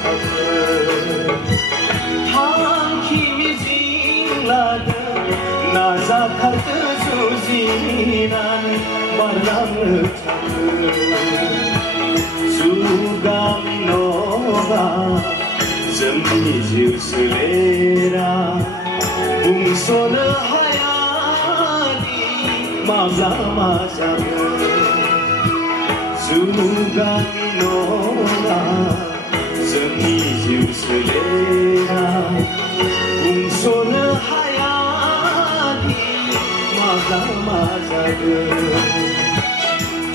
थाङो थांखि मिजिंलादों नाजाथारदो जुजिनानै बारलांनो थाङो जुगामि नङा जोंनि जिउ सोलेरा बुंस'नो हायादि माब्ला मा जागोन जुगामि नङा जोंनि जिउ सोलेरा बुंस'नो हायादि माब्ला मा जागोन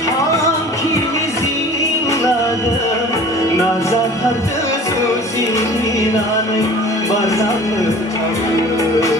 थांखि मिजिं लादों नाजाथारदो जुजिनानै बारलांनो थाङो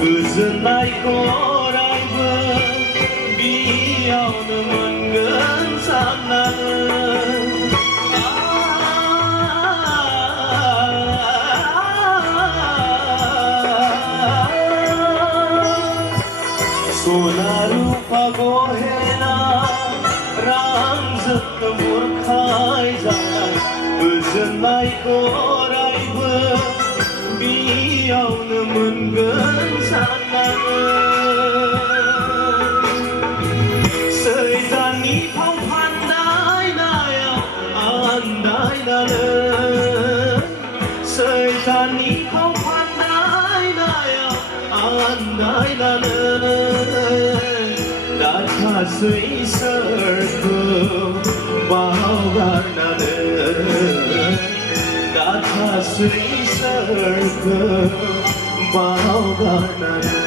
गोजोननायखौ अरायबो बियावनो मोनगोन साननानै सना रुपा गहेना रांजों बुरखाय जानाय गोजोननायखौ अरायबो बियावनो मोनगोन साननानै सैताननि फाव फान्दायनायाव आन्दायनानै सैताननि फाव फान्दायनायाव आन्दायनानै दाथासै इसोरखौ बावगारनानै दाथासै इसोरखौ बावगारनानै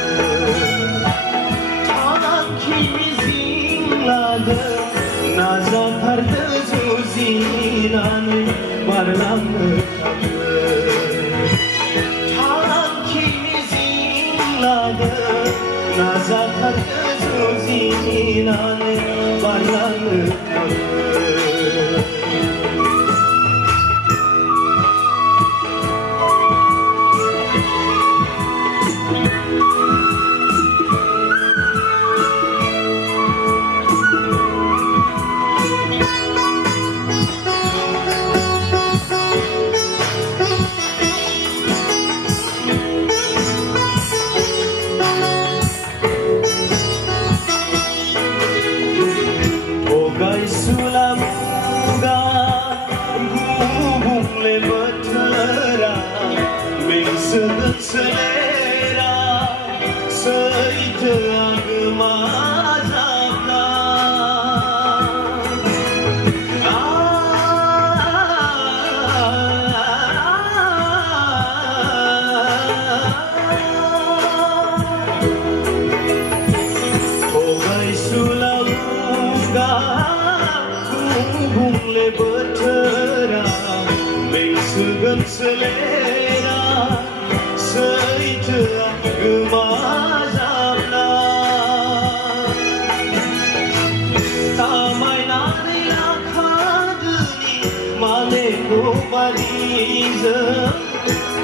थांखि मिजिं लादों नाजाथारदो जुजिनानै बारलांनो थाङो थांखि मिजिं लादों नाजाथारदो जुजिनानै बारलांनो थाङो selera seyit'a gımazakla Togay sulauga kubungle bothora beysugam selera seyit'a gımazakla Tamaynaनै lakadini maleko balizm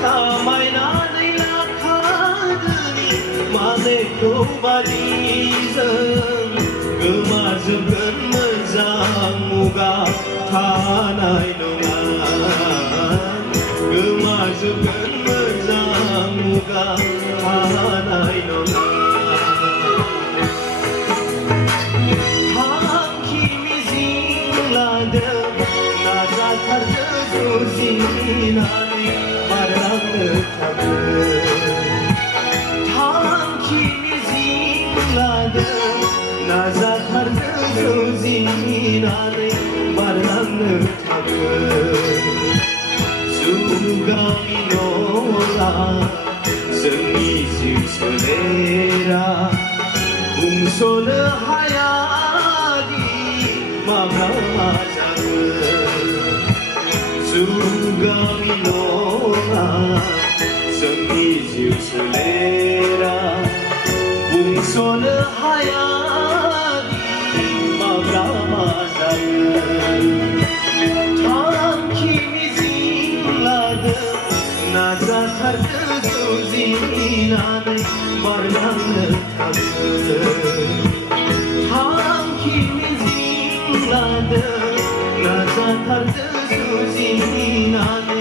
Tamaynaनै lakadini maleko balizm Gımazıgın moजां muga थानाय नङा Gımazıgın moजां muga थानाय नङा थांखि मिजिं लादों नाजाथारदो जुजिनानै बारलांनो थाङो थांखि मिजिं लादों नाजाथारदो जुजिनानै बारलांनो थाङो जुगामि नङा जोंनि जिउ सोलेरा बुंस'नो हायादि गामिल'आ जोंनि जिउ सोलेरा बुंस'नो हाया माब्ला मा जागोन थांखि मिजिं लादों नाजाथारदों जुजिनानै बारलांनो थागोन थांखि मिजिं लादों नाजाथारदों जुजिनानै